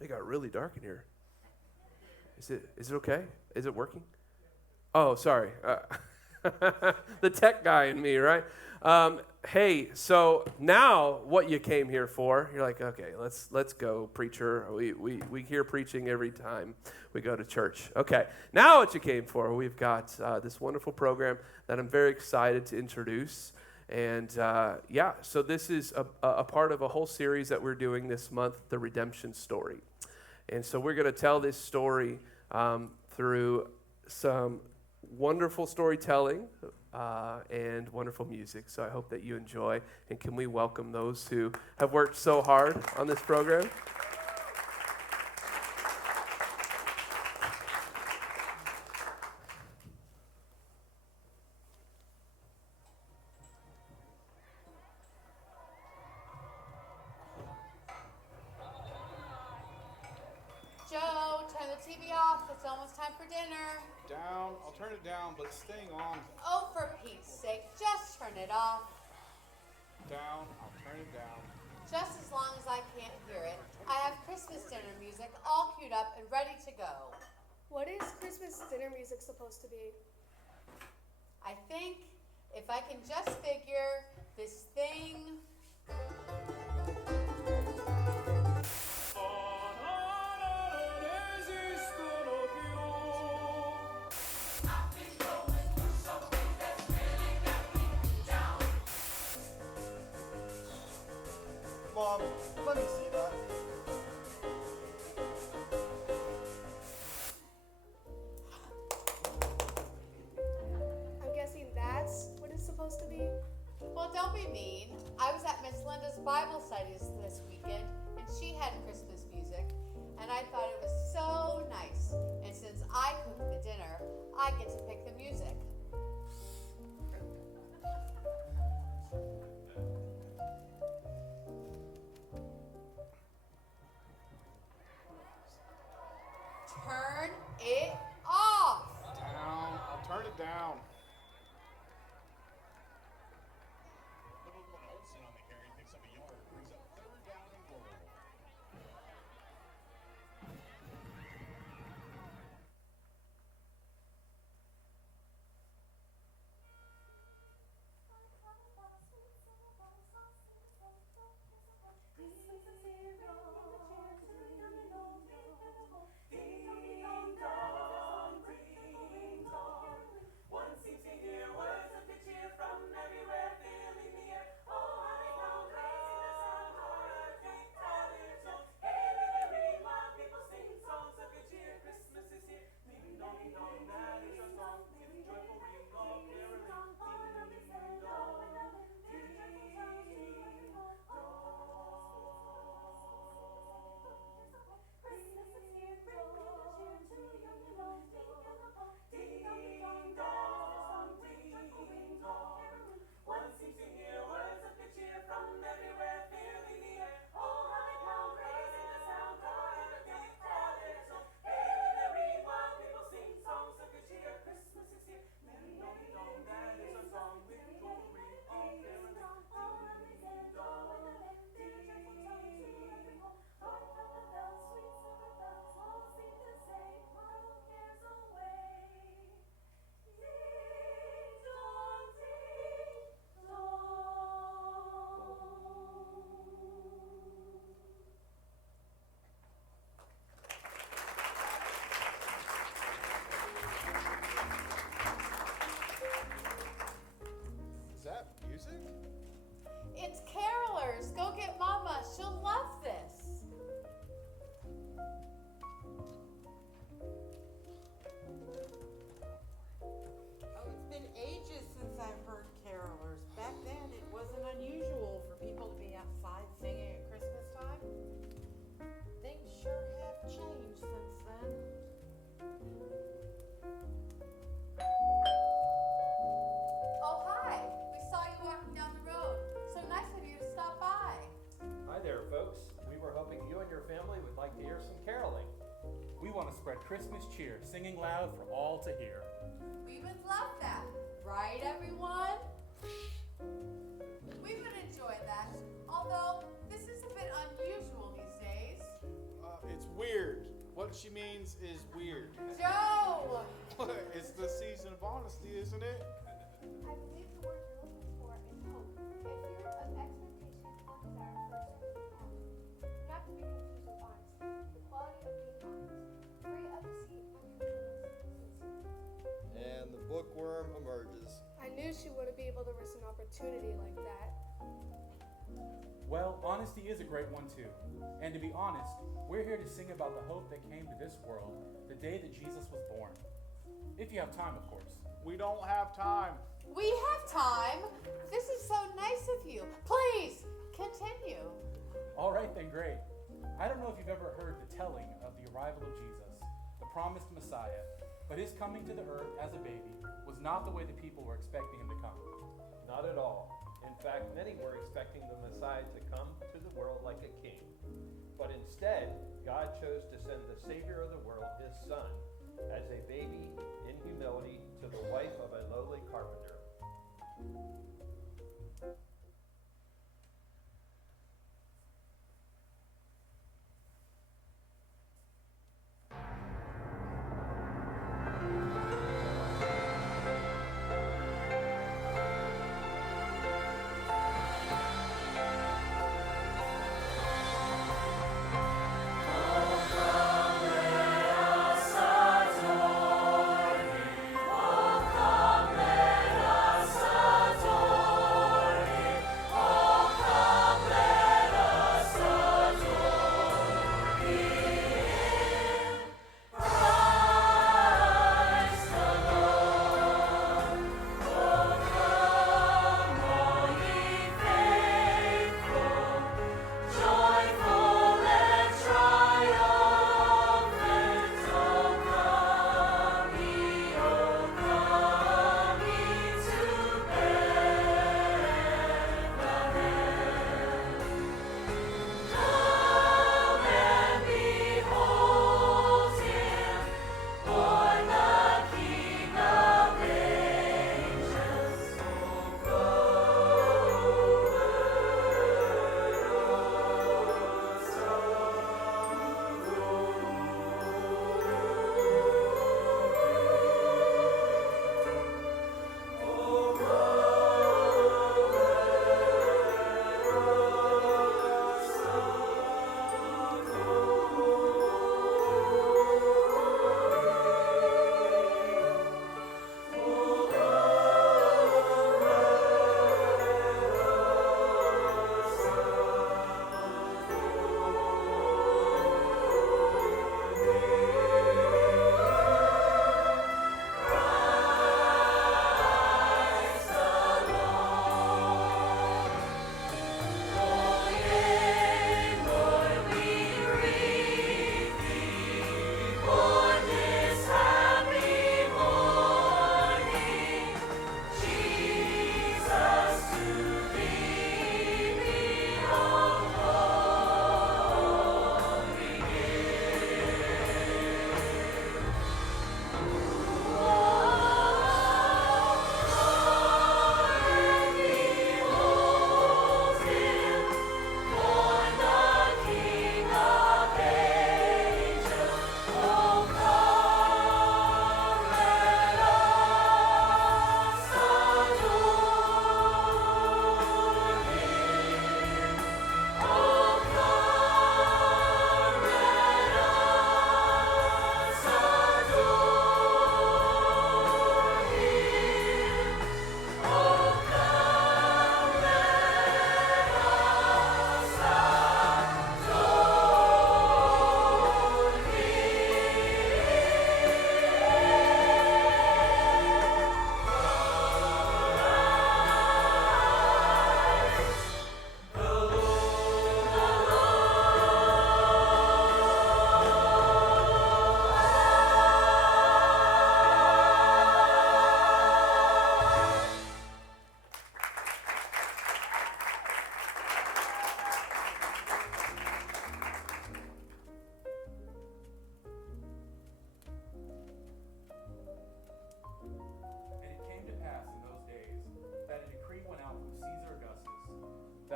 It got really dark in here. Is it okay? Is it working? Oh, sorry. The tech guy in me, right? Hey, so now what you came here for? You're like, okay, let's go, preacher. We hear preaching every time we go to church. Okay, now what you came for? We've got this wonderful program that I'm very excited to introduce. And so this is a part of a whole series that we're doing this month, The Redemption Story. And so we're going to tell this story through some wonderful storytelling and wonderful music. So I hope that you enjoy. And can we welcome those who have worked so hard on this program? Joe, turn the TV off. It's almost time for dinner. Down. I'll turn it down, but it's staying on. Oh, for Pete's sake, just turn it off. Down. I'll turn it down. Just as long as I can't hear it. I have Christmas dinner music all queued up and ready to go. What is Christmas dinner music supposed to be? I think if I can just figure this thing. Mom, let me see that. I'm guessing that's what it's supposed to be. Well, don't be mean. I was at Miss Linda's Bible studies this weekend, and she had Christmas music, and I thought it was so nice. And since I cook the dinner, I get to pick the music. Turn it off. Down. I'll turn it down. Is that music? It's carolers. Go get Mama. She'll love this. Oh, it's been ages since I've heard carolers. Back then, it wasn't unusual for people to be outside singing at Christmas time. Things sure have changed since then. Oh, hi. We saw you walking down the road. So nice of you to stop by. Hi there, folks. We were hoping you and your family would like to hear some caroling. We want to spread Christmas cheer, singing loud for all to hear. We would love that. Right, everyone? We would enjoy that. Although, this is a bit unusual these days. It's what she means is weird. Joe! It's the season of honesty, isn't it? I believe the word you're looking for is hope. A fear of expectation or desire for a certain outcome. Not to be confused with honesty, the quality of being honest, free of deceit and sincere. And the bookworm emerges. I knew she wouldn't be able to risk an opportunity like that. Well, honesty is a great one too. And to be honest, we're here to sing about the hope that came to this world the day that Jesus was born. If you have time, of course. We don't have time. We have time. This is so nice of you. Please, continue. All right, then, great. I don't know if you've ever heard the telling of the arrival of Jesus, the promised Messiah, but his coming to the earth as a baby was not the way the people were expecting him to come. Not at all. In fact, many were expecting the Messiah to come to the world like a king. But instead, God chose to send the Savior of the world, his Son, as a baby in humility to the wife of a lowly carpenter.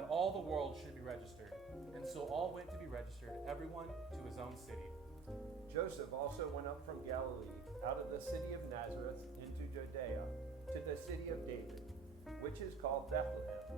that all the world should be registered. And so all went to be registered, everyone to his own city. Joseph also went up from Galilee, out of the city of Nazareth, into Judea, to the city of David, which is called Bethlehem,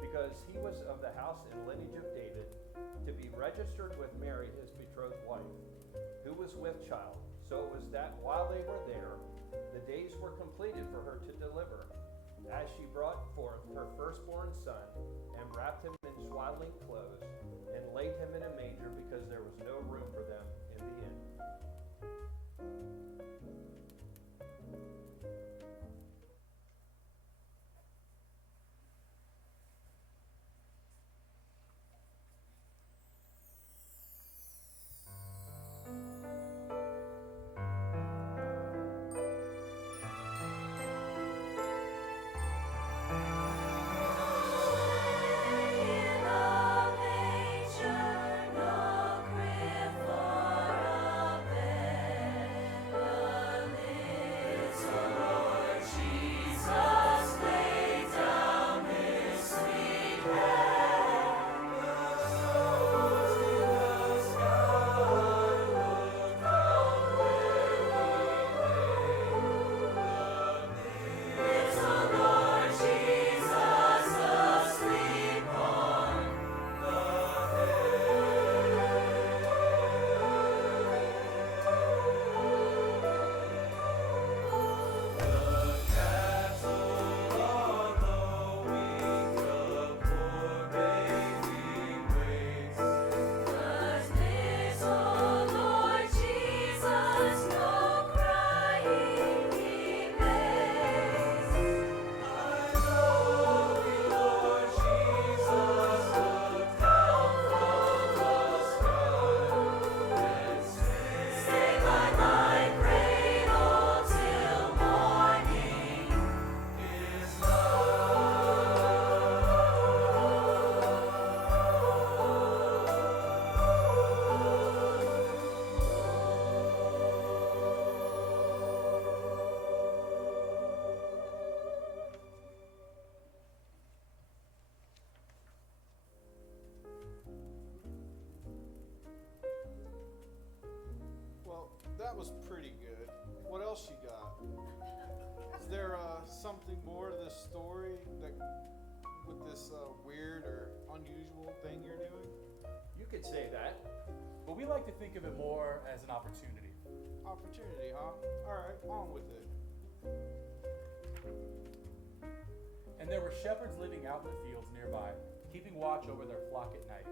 because he was of the house and lineage of David, to be registered with Mary, his betrothed wife, who was with child. So it was that while they were there, the days were completed for her to deliver. As she brought forth her firstborn son, and wrapped him in swaddling clothes, and laid him in a manger, because there was no room for them in the inn. Well, that was pretty good. What else you got? Is there something more to this story that with this weird or unusual thing you're doing? You could say that. But we like to think of it more as an opportunity. Opportunity, huh? All right, on with it. And there were shepherds living out in the fields nearby, keeping watch over their flock at night.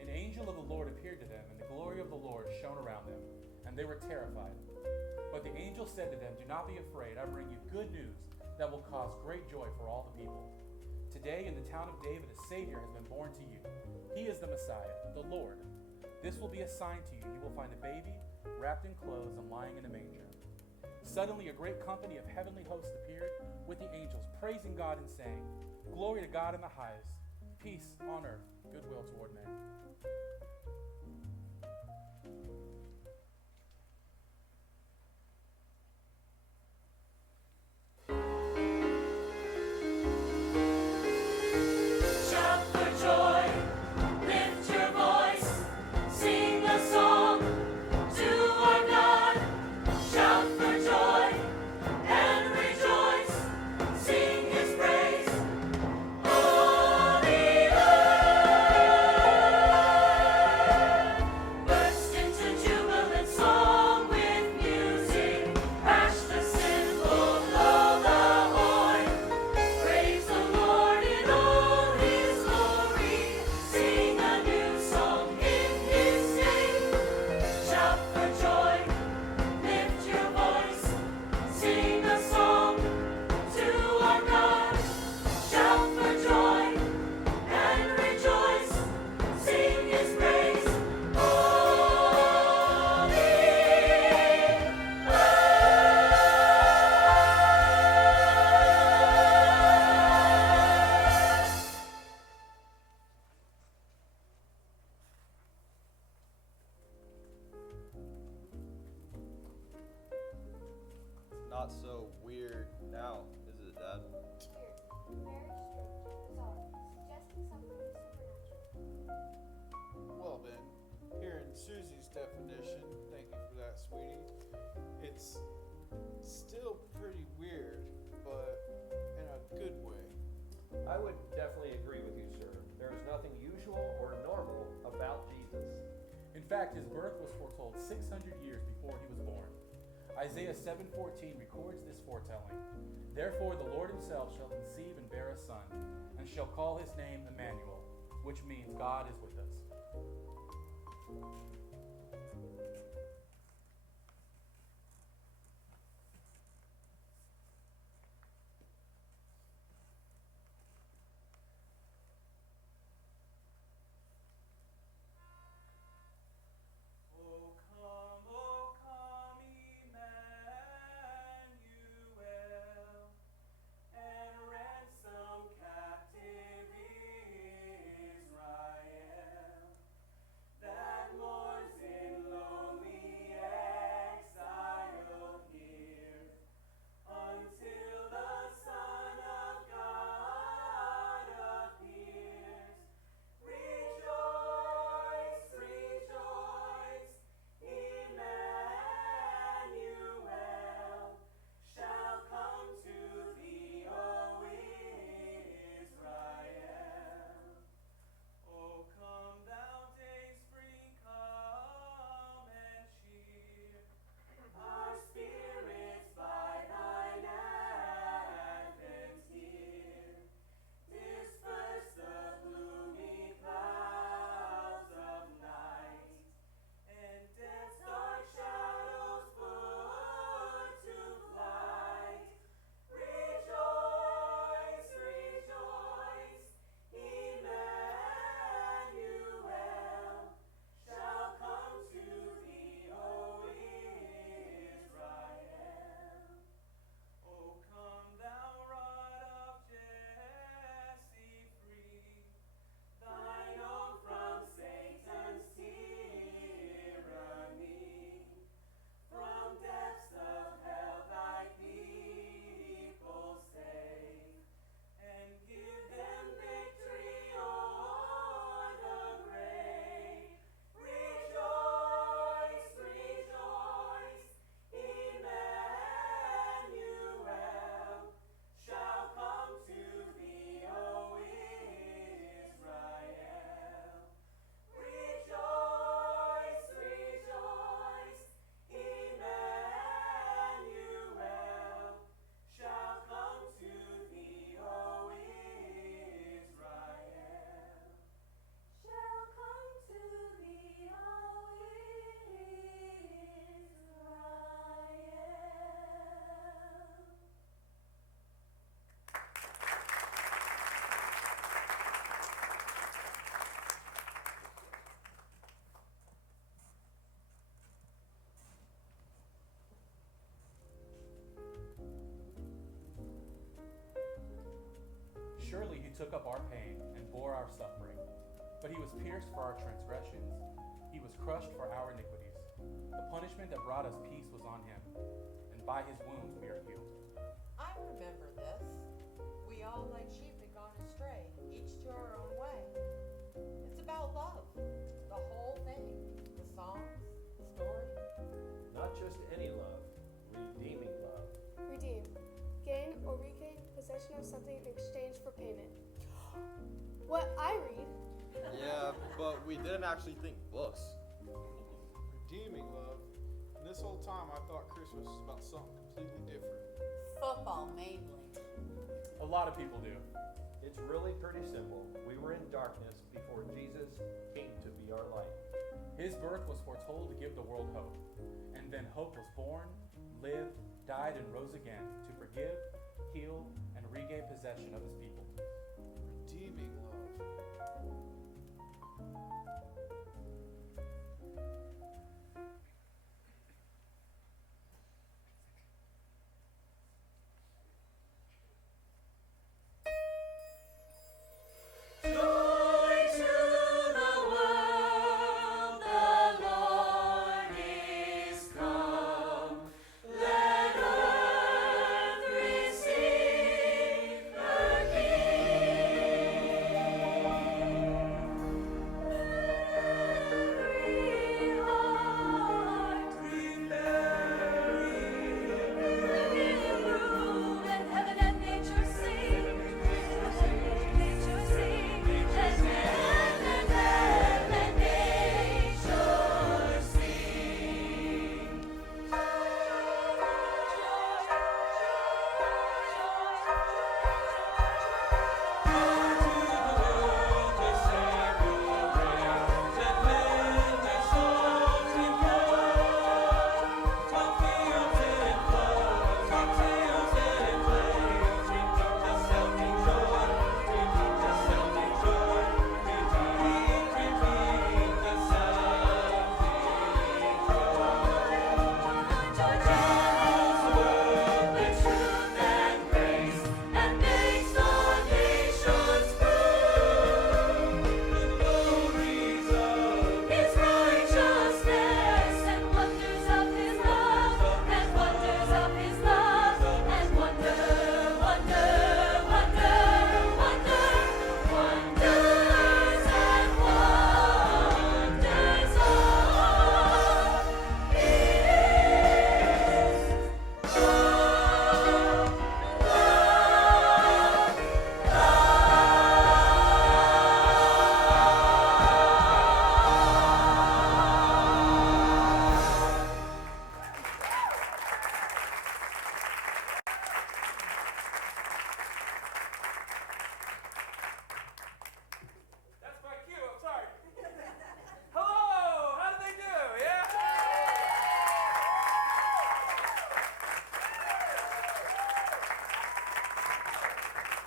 An angel of the Lord appeared to them, and the glory of the Lord shone around them, and they were terrified. But the angel said to them, "Do not be afraid. I bring you good news that will cause great joy for all the people. Today in the town of David a Savior has been born to you. He is the Messiah, the Lord. This will be a sign to you. You will find a baby wrapped in clothes and lying in a manger." Suddenly a great company of heavenly hosts appeared with the angels, praising God and saying, "Glory to God in the highest, peace on earth, goodwill toward men." Not so weird now, is it, Dad? Weird, very strange, bizarre, suggesting something supernatural. Well, Ben, hearing Susie's definition, pretty weird, but in a good way. I would definitely agree with you, sir. There is nothing usual or normal about Jesus. In fact, his birth was foretold 600 years before he was born. Isaiah 7:14 records this foretelling. Therefore the Lord himself shall conceive and bear a son, and shall call his name Emmanuel, which means God is with us. O come, Emmanuel, and ransom captive Israel, that mourns in lonely exile here, until the Son of God appears. Rejoice, rejoice, Emmanuel shall come to thee, O Israel. O come, thou dayspring, come and cheer our spirits by thine advent here. Disperse the gloomy clouds of night, and death's dark shadows put to flight. Rejoice, rejoice, Emmanuel shall come to thee, O Israel. O come, thou rod of Jesse, free thine own from Satan's tyranny. From depths of hell thy people save, and give them victory o'er the grave. Rejoice, rejoice, Emmanuel shall come to thee, O Israel. Rejoice, rejoice, Emmanuel shall come to thee, O Israel. Shall come to thee, O Israel. Surely he took up our pain and bore our suffering. But he was pierced for our transgressions. He was crushed for our iniquities. The punishment that brought us peace was on him, and by his wounds we are healed. I remember this. We all like sheep had gone astray, each to our own way. It's about love, the whole thing, the songs, the story. Not just any love, redeeming love. Redeem. Gain or regain possession of something in exchange for payment. What I read. Yeah, but we didn't actually think books. Redeeming love. And this whole time I thought Christmas was about something completely different. Football mainly. A lot of people do. It's really pretty simple. We were in darkness before Jesus came to be our light. His birth was foretold to give the world hope. And then hope was born, lived, died, and rose again to forgive, heal, and regain possession of his people. Redeeming love. Joy to the world, the Lord is come. Let earth receive her King.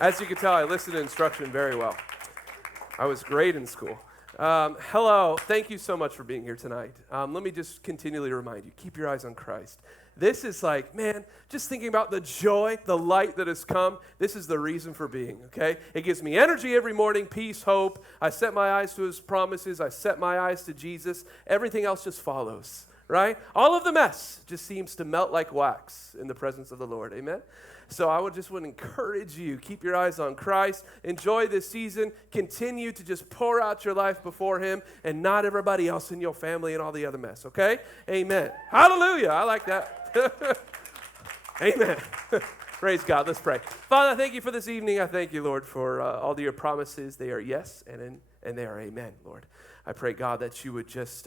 As you can tell, I listened to instruction very well. I was great in school. Hello. Thank you so much for being here tonight. Let me just continually remind you, keep your eyes on Christ. This is like, man, just thinking about the joy, the light that has come. This is the reason for being, okay? It gives me energy every morning, peace, hope. I set my eyes to his promises. I set my eyes to Jesus. Everything else just follows, right? All of the mess just seems to melt like wax in the presence of the Lord. Amen? So I would encourage you, keep your eyes on Christ, enjoy this season, continue to just pour out your life before him and not everybody else in your family and all the other mess, okay? Amen. Hallelujah. I like that. Amen. Praise God. Let's pray. Father, I thank you for this evening. I thank you, Lord, for all of your promises. They are yes and they are amen, Lord. I pray, God, that you would just,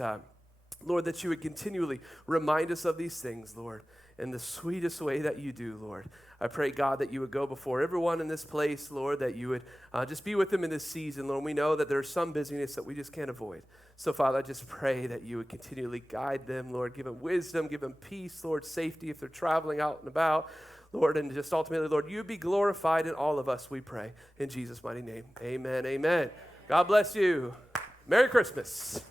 Lord, that you would continually remind us of these things, Lord, in the sweetest way that you do, Lord. I pray, God, that you would go before everyone in this place, Lord, that you would just be with them in this season, Lord. We know that there's some busyness that we just can't avoid. So, Father, I just pray that you would continually guide them, Lord. Give them wisdom, give them peace, Lord, safety if they're traveling out and about, Lord. And just ultimately, Lord, you be glorified in all of us, we pray. In Jesus' mighty name, amen, amen. God bless you. Merry Christmas.